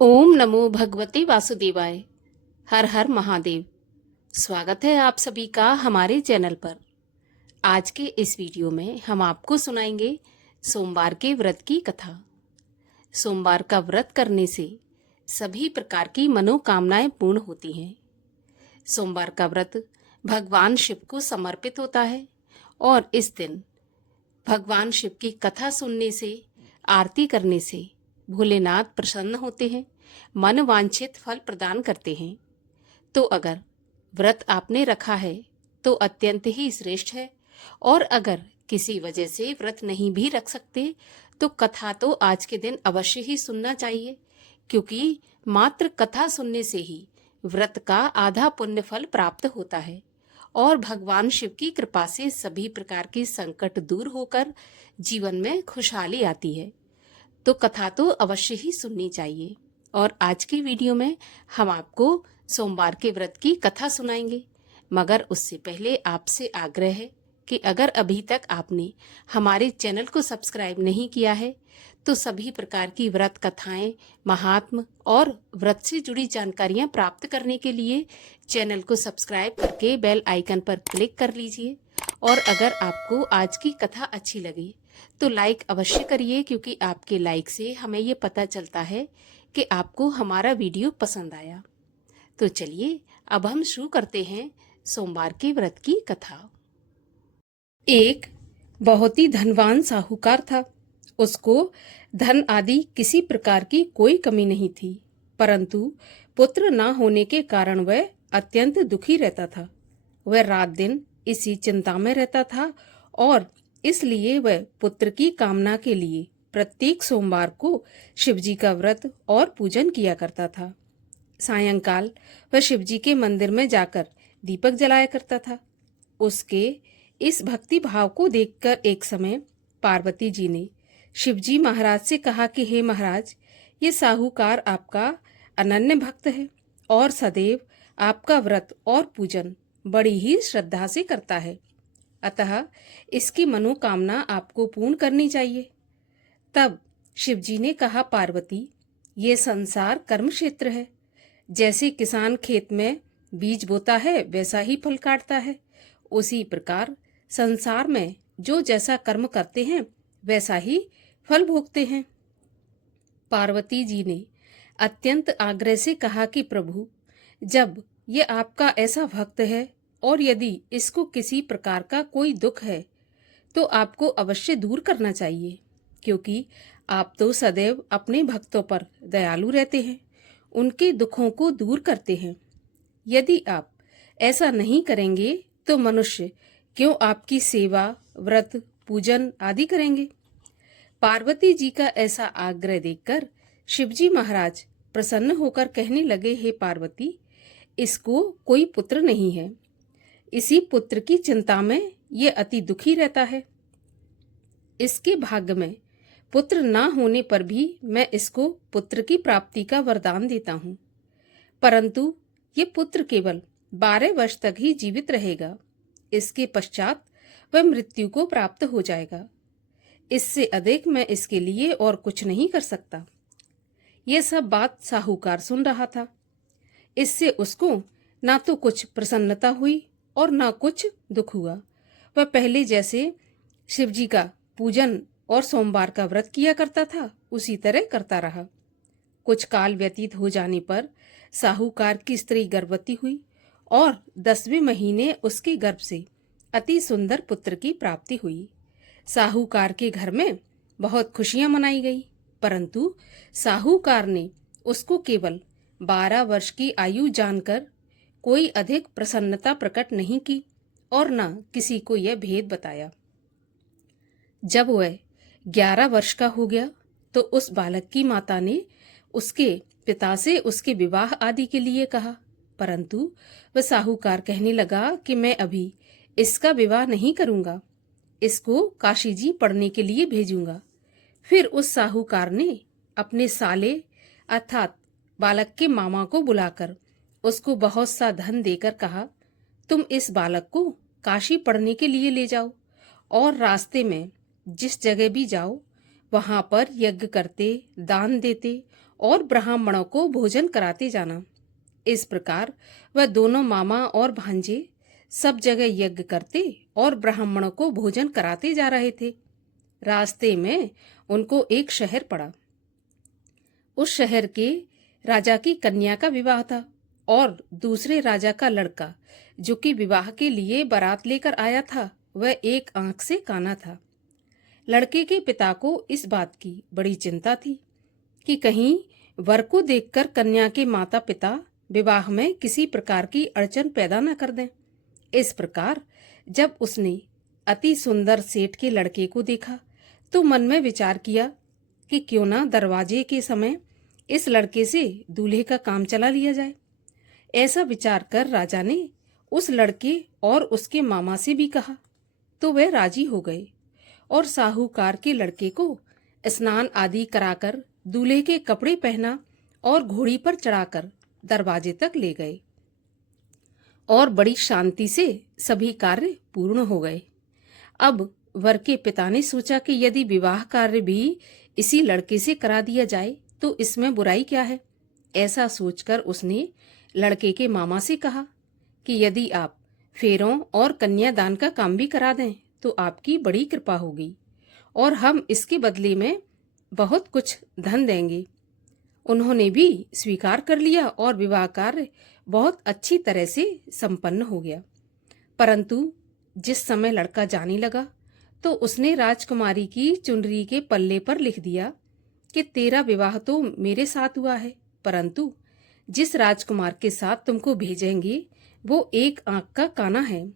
ओम नमो भगवते वासुदेवाय। हर हर महादेव। स्वागत है आप सभी का हमारे चैनल पर। आज के इस वीडियो में हम आपको सुनाएंगे सोमवार के व्रत की कथा। सोमवार का व्रत करने से सभी प्रकार की मनोकामनाएं पूर्ण होती हैं। सोमवार का व्रत भगवान शिव को समर्पित होता है और इस दिन भगवान शिव की कथा सुनने से, आरती करने से भोलेनाथ प्रसन्न होते हैं, मन वांछित फल प्रदान करते हैं। तो अगर व्रत आपने रखा है तो अत्यंत ही श्रेष्ठ है, और अगर किसी वजह से व्रत नहीं भी रख सकते तो कथा तो आज के दिन अवश्य ही सुनना चाहिए, क्योंकि मात्र कथा सुनने से ही व्रत का आधा पुण्य फल प्राप्त होता है और भगवान शिव की कृपा से सभी प्रकार के संकट दूर होकर जीवन में खुशहाली आती है। तो कथा तो अवश्य ही सुननी चाहिए। और आज की वीडियो में हम आपको सोमवार के व्रत की कथा सुनाएंगे, मगर उससे पहले आपसे आग्रह है कि अगर अभी तक आपने हमारे चैनल को सब्सक्राइब नहीं किया है तो सभी प्रकार की व्रत कथाएं, महात्म और व्रत से जुड़ी जानकारियां प्राप्त करने के लिए चैनल को सब्सक्राइब करके बेल आइकन पर क्लिक कर लीजिए। और अगर आपको आज की कथा अच्छी लगी तो लाइक अवश्य करिए, क्योंकि आपके लाइक से हमें ये पता चलता है कि आपको हमारा वीडियो पसंद आया। तो चलिए अब हम शुरू करते हैं सोमवार के व्रत की कथा। एक बहुत ही धनवान साहूकार था। उसको धन आदि किसी प्रकार की कोई कमी नहीं थी, परंतु पुत्र न होने के कारण वह अत्यंत दुखी रहता था। वह रात दिन इसी चिंता में रहता था और इसलिए वह पुत्र की कामना के लिए प्रत्येक सोमवार को शिवजी का व्रत और पूजन किया करता था। सायंकाल वह शिवजी के मंदिर में जाकर दीपक जलाया करता था। उसके इस भक्ति भाव को देखकर एक समय पार्वती जी ने शिवजी महाराज से कहा कि हे महाराज, ये साहूकार आपका अनन्य भक्त है और सदैव आपका व्रत और पूजन बड़ी ही श्रद्धा से करता है, अतः इसकी मनोकामना आपको पूर्ण करनी चाहिए। तब शिवजी ने कहा, पार्वती, ये संसार कर्म क्षेत्र है। जैसे किसान खेत में बीज बोता है वैसा ही फल काटता है, उसी प्रकार संसार में जो जैसा कर्म करते हैं वैसा ही फल भोगते हैं। पार्वती जी ने अत्यंत आग्रह से कहा कि प्रभु, जब ये आपका ऐसा भक्त है और यदि इसको किसी प्रकार का कोई दुख है तो आपको अवश्य दूर करना चाहिए, क्योंकि आप तो सदैव अपने भक्तों पर दयालु रहते हैं, उनके दुखों को दूर करते हैं। यदि आप ऐसा नहीं करेंगे तो मनुष्य क्यों आपकी सेवा, व्रत, पूजन आदि करेंगे। पार्वती जी का ऐसा आग्रह देखकर शिवजी महाराज प्रसन्न होकर कहने लगे, हे पार्वती, इसको कोई पुत्र नहीं है। इसी पुत्र की चिंता में ये अति दुखी रहता है। इसके भाग्य में पुत्र ना होने पर भी मैं इसको पुत्र की प्राप्ति का वरदान देता हूँ, परंतु ये पुत्र केवल 12 वर्ष तक ही जीवित रहेगा। इसके पश्चात वह मृत्यु को प्राप्त हो जाएगा। इससे अधिक मैं इसके लिए और कुछ नहीं कर सकता। यह सब बात साहूकार सुन रहा था। इससे उसको ना तो कुछ प्रसन्नता हुई और ना कुछ दुख हुआ। वह पहले जैसे शिवजी का पूजन और सोमवार का व्रत किया करता था उसी तरह करता रहा। कुछ काल व्यतीत हो जाने पर साहूकार की स्त्री गर्भवती हुई और 10वें महीने उसके गर्भ से अति सुंदर पुत्र की प्राप्ति हुई। साहूकार के घर में बहुत खुशियां मनाई गई, परंतु साहूकार ने उसको केवल 12 वर्ष की आयु जानकर कोई अधिक प्रसन्नता प्रकट नहीं की और न किसी को यह भेद बताया। जब वह 11 वर्ष का हो गया तो उस बालक की माता ने उसके पिता से उसके विवाह आदि के लिए कहा, परंतु वह साहूकार कहने लगा कि मैं अभी इसका विवाह नहीं करूंगा, इसको काशी जी पढ़ने के लिए भेजूंगा। फिर उस साहूकार ने अपने साले अर्थात बालक के मामा को बुलाकर उसको बहुत सा धन देकर कहा, तुम इस बालक को काशी पढ़ने के लिए ले जाओ और रास्ते में जिस जगह भी जाओ वहां पर यज्ञ करते, दान देते और ब्राह्मणों को भोजन कराते जाना। इस प्रकार वह दोनों मामा और भांजे सब जगह यज्ञ करते और ब्राह्मणों को भोजन कराते जा रहे थे। रास्ते में उनको एक शहर पड़ा। उस शहर के राजा की कन्या का विवाह था और दूसरे राजा का लड़का जो कि विवाह के लिए बारात लेकर आया था, वह एक आंख से काना था। लड़के के पिता को इस बात की बड़ी चिंता थी कि कहीं वर को देखकर कन्या के माता पिता विवाह में किसी प्रकार की अड़चन पैदा न कर दें। इस प्रकार जब उसने अति सुंदर सेठ के लड़के को देखा तो मन में विचार किया कि क्यों ना दरवाजे के समय इस लड़के से दूल्हे का काम चला लिया जाए। ऐसा विचार कर राजा ने उस लड़के और उसके मामा से भी कहा तो वे राजी हो गए और साहूकार के लड़के को स्नान आदि कराकर दूल्हे के कपड़े पहना और घोड़ी पर चढ़ाकर दरवाजे तक ले गए और बड़ी शांति से सभी कार्य पूर्ण हो गए। अब वर के पिता ने सोचा कि यदि विवाह कार्य भी इसी लड़के से करा दिया जाए तो इसमें बुराई क्या है। ऐसा सोचकर उसने लड़के के मामा से कहा कि यदि आप फेरों और कन्यादान का काम भी करा दें तो आपकी बड़ी कृपा होगी और हम इसके बदले में बहुत कुछ धन देंगे। उन्होंने भी स्वीकार कर लिया और विवाह कार्य बहुत अच्छी तरह से संपन्न हो गया। परंतु जिस समय लड़का जाने लगा तो उसने राजकुमारी की चुनरी के पल्ले पर लिख दिया कि तेरा विवाह तो मेरे साथ हुआ है, परंतु जिस राजकुमार के साथ तुमको भेजेंगे वो एक आंख का काना है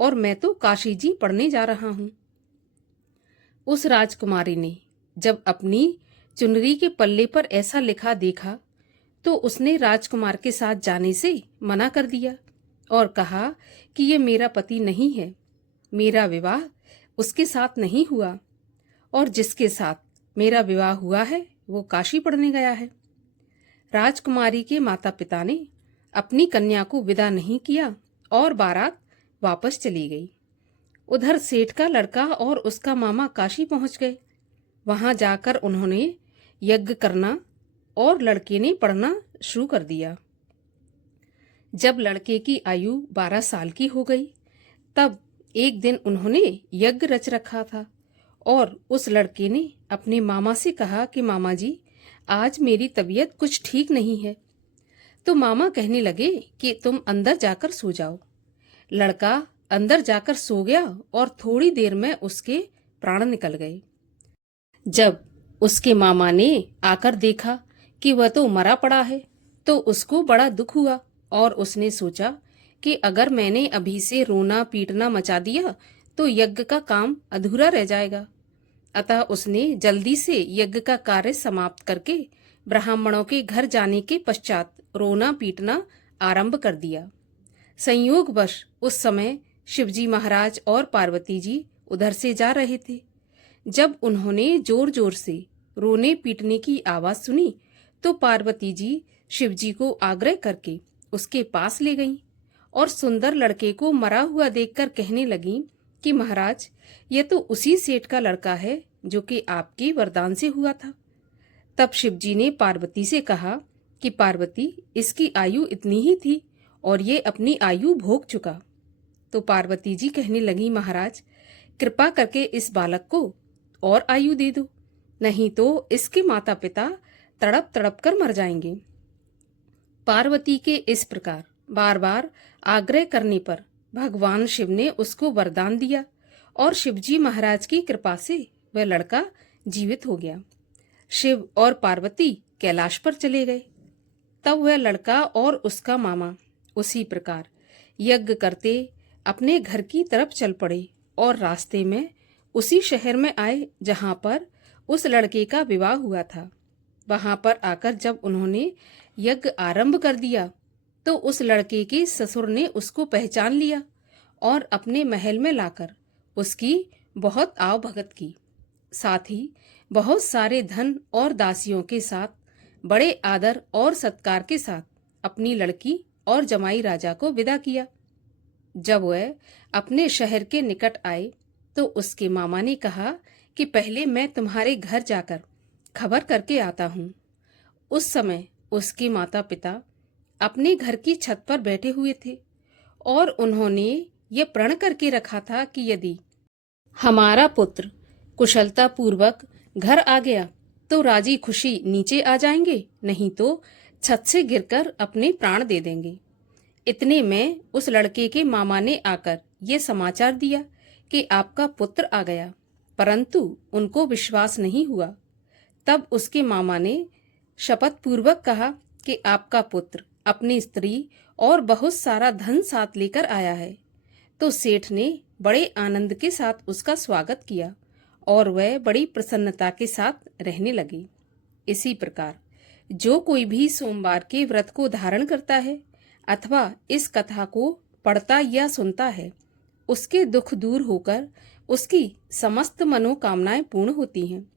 और मैं तो काशी जी पढ़ने जा रहा हूं। उस राजकुमारी ने जब अपनी चुनरी के पल्ले पर ऐसा लिखा देखा तो उसने राजकुमार के साथ जाने से मना कर दिया और कहा कि ये मेरा पति नहीं है, मेरा विवाह उसके साथ नहीं हुआ और जिसके साथ मेरा विवाह हुआ है वो काशी पढ़ने गया है। राजकुमारी के माता पिता ने अपनी कन्या को विदा नहीं किया और बारात वापस चली गई। उधर सेठ का लड़का और उसका मामा काशी पहुंच गए। वहां जाकर उन्होंने यज्ञ करना और लड़के ने पढ़ना शुरू कर दिया। जब लड़के की आयु 12 साल की हो गई तब एक दिन उन्होंने यज्ञ रच रखा था और उस लड़के ने अपने मामा से कहा कि मामा जी, आज मेरी तबीयत कुछ ठीक नहीं है। तो मामा कहने लगे कि तुम अंदर जाकर सो जाओ। लड़का अंदर जाकर सो गया और थोड़ी देर में उसके प्राण निकल गए। जब उसके मामा ने आकर देखा कि वह तो मरा पड़ा है तो उसको बड़ा दुख हुआ और उसने सोचा कि अगर मैंने अभी से रोना पीटना मचा दिया तो यज्ञ का काम अधूरा रह जाएगा। अतः उसने जल्दी से यज्ञ का कार्य समाप्त करके ब्राह्मणों के घर जाने के पश्चात रोना पीटना आरंभ कर दिया। संयोगवश उस समय शिवजी महाराज और पार्वती जी उधर से जा रहे थे। जब उन्होंने जोर जोर से रोने पीटने की आवाज सुनी तो पार्वती जी शिवजी को आग्रह करके उसके पास ले गईं और सुंदर लड़के को मरा हुआ देखकर कहने लगीं कि महाराज, यह तो उसी सेठ का लड़का है जो कि आपके वरदान से हुआ था। तब शिवजी ने पार्वती से कहा कि पार्वती, इसकी आयु इतनी ही थी और ये अपनी आयु भोग चुका। तो पार्वती जी कहने लगी, महाराज कृपा करके इस बालक को और आयु दे दो, नहीं तो इसके माता पिता तड़प तड़प कर मर जाएंगे। पार्वती के इस प्रकार बार बार आग्रह करने पर भगवान शिव ने उसको वरदान दिया और शिवजी महाराज की कृपा से वह लड़का जीवित हो गया। शिव और पार्वती कैलाश पर चले गए। तब वह लड़का और उसका मामा उसी प्रकार यज्ञ करते अपने घर की तरफ चल पड़े और रास्ते में उसी शहर में आए जहां पर उस लड़के का विवाह हुआ था। वहां पर आकर जब उन्होंने यज्ञ आरंभ कर दिया तो उस लड़के के ससुर ने उसको पहचान लिया और अपने महल में लाकर उसकी बहुत आवभगत की। साथ ही बहुत सारे धन और दासियों के साथ बड़े आदर और सत्कार के साथ अपनी लड़की और जमाई राजा को विदा किया। जब वह अपने शहर के निकट आए तो उसके मामा ने कहा कि पहले मैं तुम्हारे घर जाकर खबर करके आता हूँ। उस समय उसके माता पिता अपने घर की छत पर बैठे हुए थे और उन्होंने ये प्रण करके रखा था कि यदि हमारा पुत्र कुशलता पूर्वक घर आ गया तो राजी खुशी नीचे आ जाएंगे, नहीं तो छत से गिरकर अपने प्राण दे देंगे। इतने में उस लड़के के मामा ने आकर ये समाचार दिया कि आपका पुत्र आ गया, परंतु उनको विश्वास नहीं हुआ। तब उसके मामा ने शपथ पूर्वक कहा कि आपका पुत्र अपनी स्त्री और बहुत सारा धन साथ लेकर आया है। तो सेठ ने बड़े आनंद के साथ उसका स्वागत किया और वह बड़ी प्रसन्नता के साथ रहने लगे। इसी प्रकार जो कोई भी सोमवार के व्रत को धारण करता है अथवा इस कथा को पढ़ता या सुनता है, उसके दुख दूर होकर उसकी समस्त मनोकामनाएं पूर्ण होती हैं।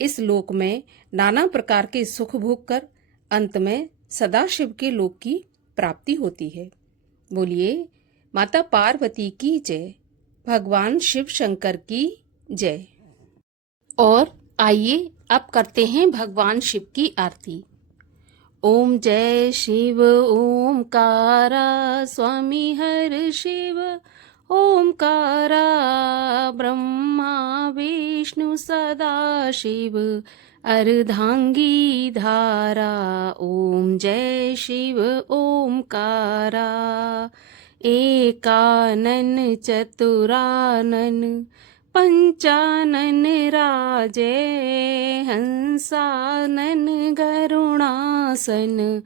इस लोक में नाना प्रकार के सुख भोग कर अंत में सदाशिव के लोक की प्राप्ति होती है। बोलिए माता पार्वती की जय, भगवान शिव शंकर की जय। और आइए अब करते हैं भगवान शिव की आरती। ओम जय शिव ओमकारा स्वामी हर शिव ओमकारा ब्रह्मा विष्णु सदा शिव अर्धांगी धारा। ओम जय शिव ओमकारा एकानन चतुरानन पंचानन राजे हंसानन गरुणासन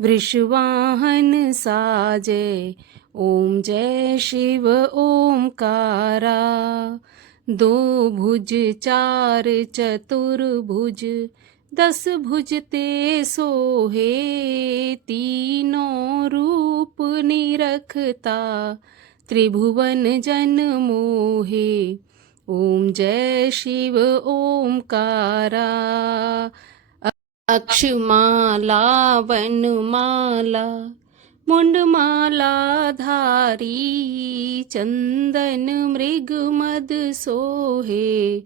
वृषवाहन साजे। ओम जय शिव ओमकारा दो भुज चार चतुर्भुज 10 भुज ते सोहे तीनों रूप निरखता त्रिभुवन जन मोहे। ओम जय शिव ओमकारा अक्षमाला वनमाला मुंडमाला धारी चंदन मृग मद सोहे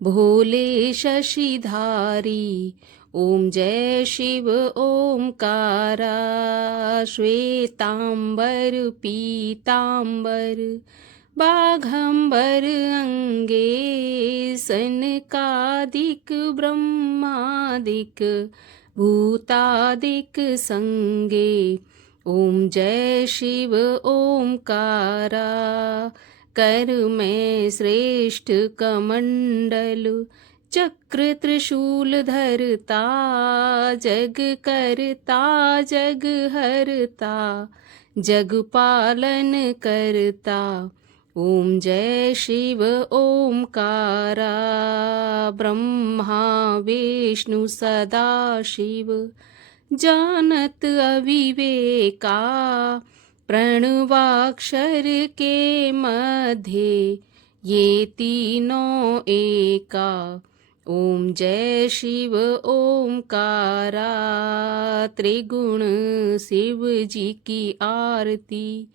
भोले शशिधारी। ओम जय शिव ओमकारा श्वेतांबर पीतांबर बाघंबर अंगे सनकादिक ब्रह्मादिक भूतादिक संगे। ओम जय शिव ओमकारा कर में श्रेष्ठ कमंडल चक्र त्रिशूल धरता जग करता जग हरता जग पालन करता। ओम जय शिव ओमकारा ब्रह्मा विष्णु सदा शिव जानत अविवेका प्रणवाक्षर के मध्य ये तीनों एका। ओम जय शिव ओमकारा त्रिगुण शिव जी की आरती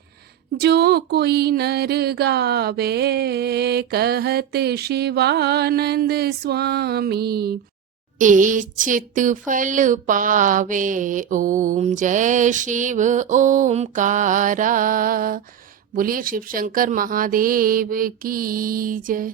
जो कोई नर गावे कहत शिवानंद स्वामी इच्छित फल पावे। ओम जय शिव ओमकारा। बोलिए शिव शंकर महादेव की जय।